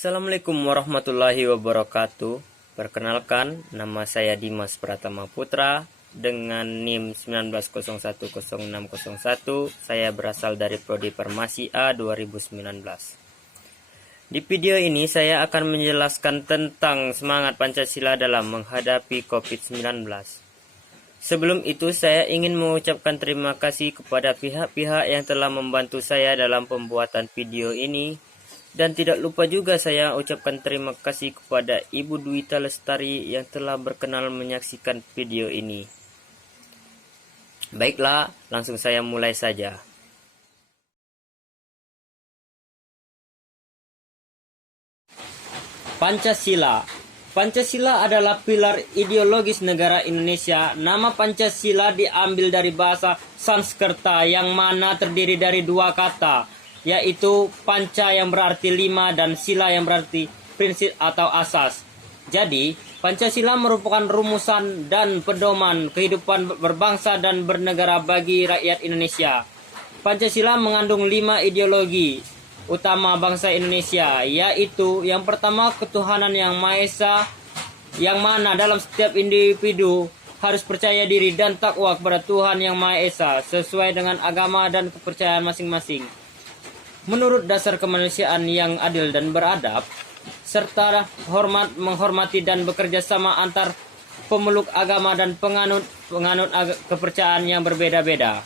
Assalamualaikum warahmatullahi wabarakatuh. Perkenalkan, nama saya Dimas Pratama Putra dengan NIM 19010601. Saya berasal dari Prodi Farmasi A 2019. Di video ini saya akan menjelaskan tentang semangat Pancasila dalam menghadapi COVID-19. Sebelum itu saya ingin mengucapkan terima kasih kepada pihak-pihak yang telah membantu saya dalam pembuatan video ini. Dan tidak lupa juga saya ucapkan terima kasih kepada Ibu Dwita Lestari yang telah berkenan menyaksikan video ini. Baiklah, langsung saya mulai saja. Pancasila. Pancasila adalah pilar ideologis negara Indonesia. Nama Pancasila diambil dari bahasa Sanskerta yang mana terdiri dari dua kata, yaitu panca yang berarti lima dan sila yang berarti prinsip atau asas. Jadi, Pancasila merupakan rumusan dan pedoman kehidupan berbangsa dan bernegara bagi rakyat Indonesia. Pancasila mengandung 5 ideologi utama bangsa Indonesia, yaitu yang pertama ketuhanan yang Maha Esa, yang mana dalam setiap individu harus percaya diri dan takwa kepada Tuhan yang Maha Esa sesuai dengan agama dan kepercayaan masing-masing, menurut dasar kemanusiaan yang adil dan beradab, serta menghormati dan bekerja sama antar pemeluk agama dan penganut kepercayaan yang berbeda-beda,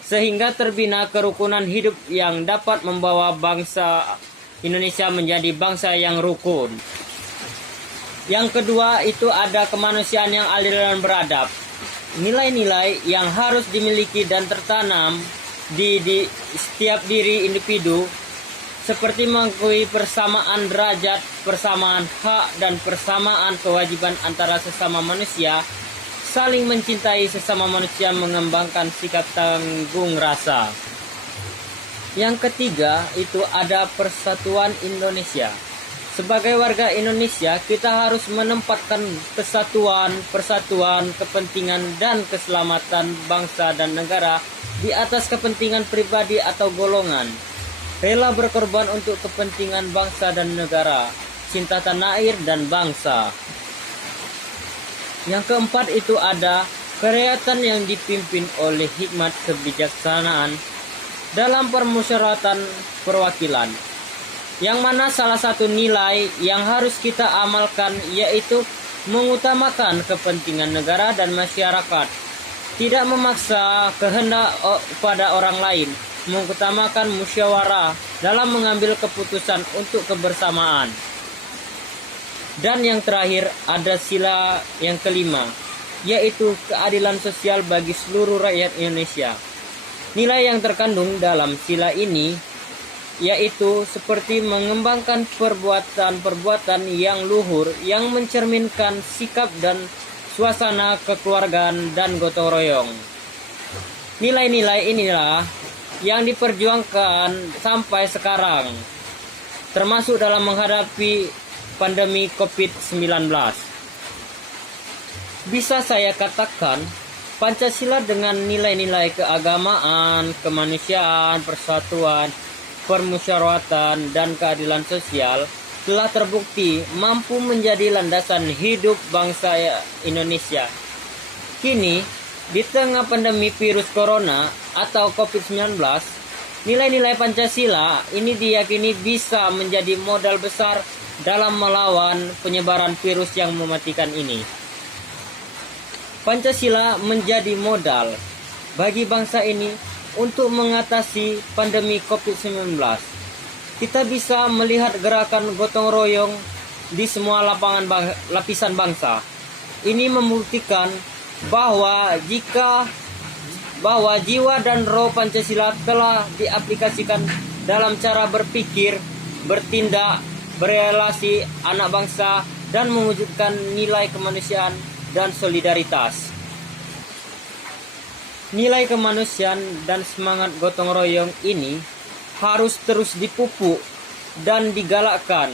sehingga terbina kerukunan hidup yang dapat membawa bangsa Indonesia menjadi bangsa yang rukun. Yang kedua itu ada kemanusiaan yang adil dan beradab. Nilai-nilai yang harus dimiliki dan tertanam di setiap diri individu, seperti mengakui persamaan derajat, persamaan hak, dan persamaan kewajiban antara sesama manusia, saling mencintai sesama manusia, mengembangkan sikap tanggung rasa. Yang ketiga itu ada persatuan Indonesia. Sebagai warga Indonesia, kita harus menempatkan kesatuan, persatuan, kepentingan, dan keselamatan bangsa dan negara di atas kepentingan pribadi atau golongan. Rela berkorban untuk kepentingan bangsa dan negara, cinta tanah air dan bangsa. Yang keempat itu ada kerakyatan yang dipimpin oleh hikmat kebijaksanaan dalam permusyawaratan perwakilan, yang mana salah satu nilai yang harus kita amalkan yaitu mengutamakan kepentingan negara dan masyarakat, tidak memaksa kehendak pada orang lain, mengutamakan musyawarah dalam mengambil keputusan untuk kebersamaan. Dan yang terakhir ada sila yang kelima, yaitu keadilan sosial bagi seluruh rakyat Indonesia. Nilai yang terkandung dalam sila ini yaitu seperti mengembangkan perbuatan-perbuatan yang luhur yang mencerminkan sikap dan suasana kekeluargaan dan gotong royong. Nilai-nilai inilah yang diperjuangkan sampai sekarang, termasuk dalam menghadapi pandemi COVID-19. Bisa saya katakan, Pancasila dengan nilai-nilai keagamaan, kemanusiaan, persatuan, permusyawaratan, dan keadilan sosial telah terbukti mampu menjadi landasan hidup bangsa Indonesia. Kini, di tengah pandemi virus corona atau COVID-19, nilai-nilai Pancasila ini diyakini bisa menjadi modal besar dalam melawan penyebaran virus yang mematikan ini. Pancasila menjadi modal bagi bangsa ini untuk mengatasi pandemi COVID-19. Kita bisa melihat gerakan gotong royong di semua lapisan bangsa. Ini membuktikan bahwa jiwa dan roh Pancasila telah diaplikasikan dalam cara berpikir, bertindak, berelasi anak bangsa, dan mewujudkan nilai kemanusiaan dan solidaritas. Nilai kemanusiaan dan semangat gotong royong ini harus terus dipupuk dan digalakkan,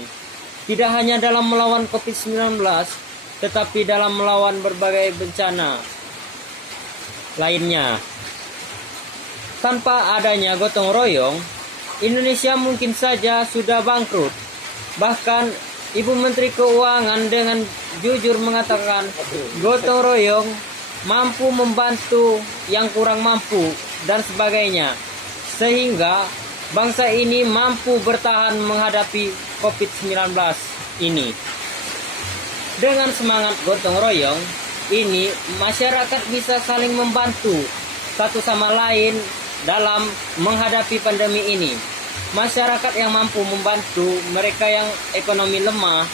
tidak hanya dalam melawan COVID-19, tetapi dalam melawan berbagai bencana lainnya. Tanpa adanya gotong royong, Indonesia mungkin saja sudah bangkrut. Bahkan Ibu Menteri Keuangan dengan jujur mengatakan gotong royong mampu membantu yang kurang mampu dan sebagainya, sehingga bangsa ini mampu bertahan menghadapi COVID-19 ini. Dengan semangat gotong royong ini, masyarakat bisa saling membantu satu sama lain dalam menghadapi pandemi ini. Masyarakat yang mampu membantu mereka yang ekonomi lemah,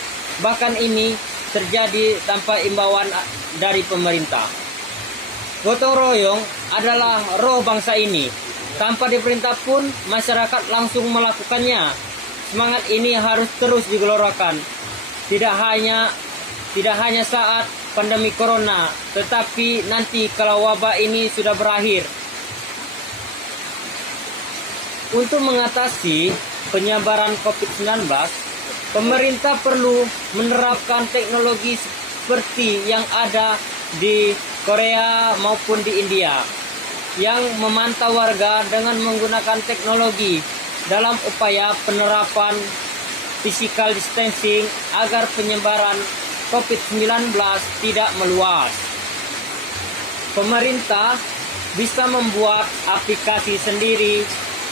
bahkan ini terjadi tanpa imbauan dari pemerintah. Gotong royong adalah roh bangsa ini. Tanpa diperintah pun masyarakat langsung melakukannya. Semangat ini harus terus digelorakan. Tidak hanya saat pandemi corona, tetapi nanti kalau wabah ini sudah berakhir. Untuk mengatasi penyebaran COVID-19, pemerintah perlu menerapkan teknologi seperti yang ada di Korea maupun di India, yang memantau warga dengan menggunakan teknologi dalam upaya penerapan physical distancing agar penyebaran COVID-19 tidak meluas. Pemerintah bisa membuat aplikasi sendiri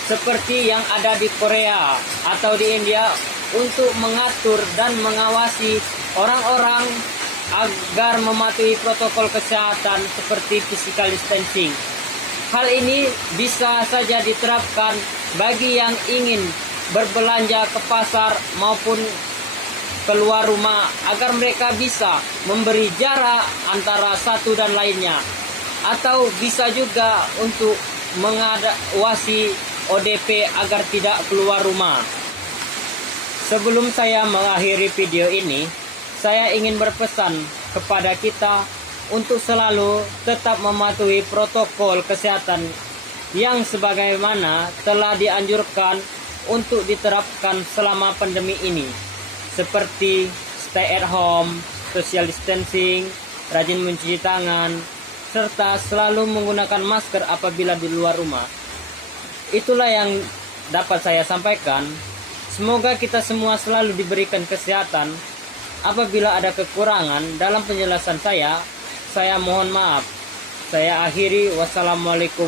seperti yang ada di Korea atau di India untuk mengatur dan mengawasi orang-orang agar mematuhi protokol kesehatan seperti physical distancing. Hal ini bisa saja diterapkan bagi yang ingin berbelanja ke pasar maupun keluar rumah agar mereka bisa memberi jarak antara satu dan lainnya. Atau bisa juga untuk mengawasi ODP agar tidak keluar rumah. Sebelum saya mengakhiri video ini, saya ingin berpesan kepada kita untuk selalu tetap mematuhi protokol kesehatan yang sebagaimana telah dianjurkan untuk diterapkan selama pandemi ini, seperti stay at home, social distancing, rajin mencuci tangan, serta selalu menggunakan masker apabila di luar rumah. Itulah yang dapat saya sampaikan. Semoga kita semua selalu diberikan kesehatan. Apabila ada kekurangan dalam penjelasan saya mohon maaf. Saya akhiri. Wassalamualaikum